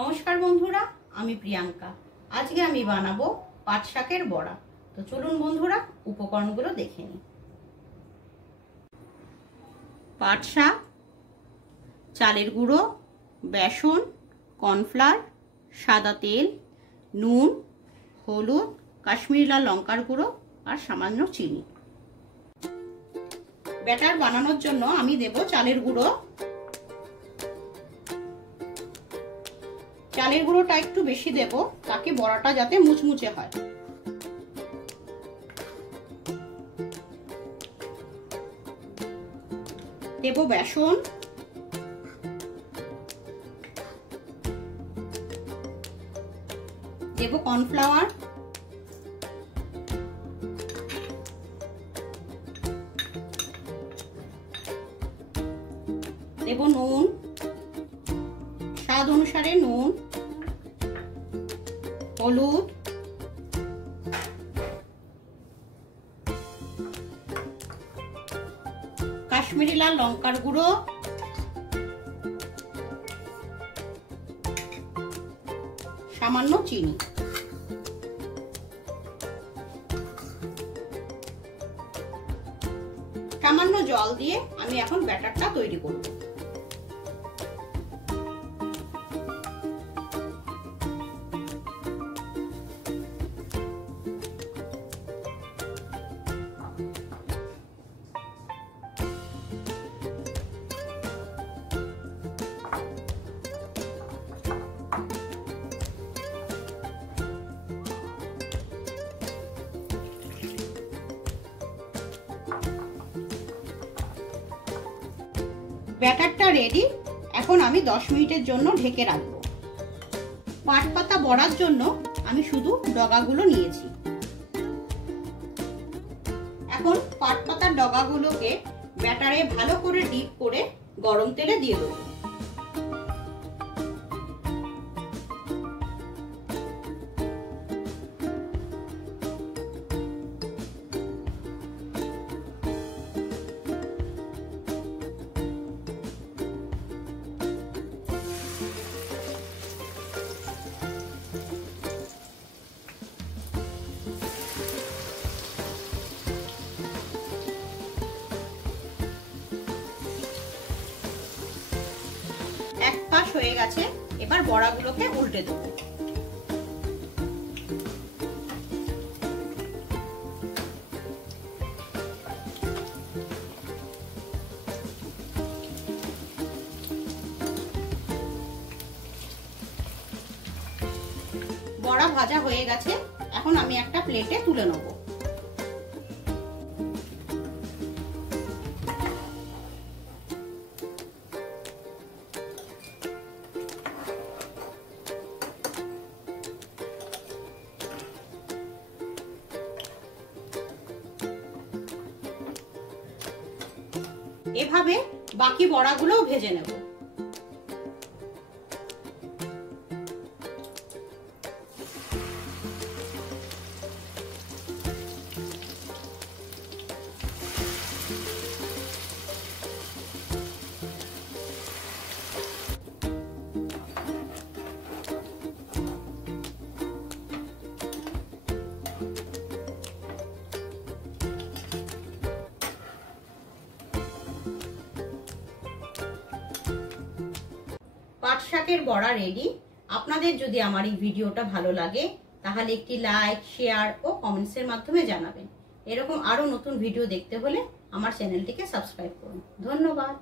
নমস্কার বন্ধুরা, আমি প্রিয়াঙ্কা। আজকে আমি বানাবো পাট শাকের বড়া। তো চলুন বন্ধুরা, উপকরণগুলো দেখে নিই। পাট শাক, চালের গুঁড়ো, বেসন, কর্নফ্লাওয়ার, সাদা তেল, নুন, হলুদ, কাশ্মীরি লাল লঙ্কার গুঁড়ো আর সামান্য চিনি। ব্যাটার বানানোর জন্য আমি দেব চালের গুঁড়ো। চালের গুঁড়োটা একটু বেশি দেব, তাকে বড়াটা যাতে মুচমুচে হয়। দেব বেসন, দেব কর্নফ্লাওয়ার, দেব নুন, স্বাদ অনুসারে নুন, হলুদ, কাশ্মীরি লাল লঙ্কার গুঁড়ো, সামান্য চিনি। সামান্য জল দিয়ে আমি এখন ব্যাটারটা তৈরি করব। ব্যাটারটা রেডি। এখন আমি 10 মিনিটের জন্য ঢেকে রাখবো। পাট পাতা বড়ার জন্য আমি শুধু ডগাগুলো নিয়েছি। এখন পাট পাতার ডগাগুলোকে ব্যাটারে ভালো করে ডিপ করে গরম তেলে দিয়ে দেবো। এক পাশ হয়ে গেছে, এবার বড়াগুলোকে উল্টে দেবো। বড়া ভাজা হয়ে গেছে, এখন আমি একটা প্লেটে তুলে নেব। এভাবে বাকি বড়াগুলোও ভেজে নেব। পাট শাকের বড়া রেডি। আপনাদের যদি আমার এই ভিডিওটা ভালো লাগে তাহলে একটি লাইক, শেয়ার ও কমেন্টসের মাধ্যমে জানাবেন। এরকম আরো নতুন ভিডিও দেখতে হলে আমার চ্যানেলটিকে সাবস্ক্রাইব করুন। ধন্যবাদ।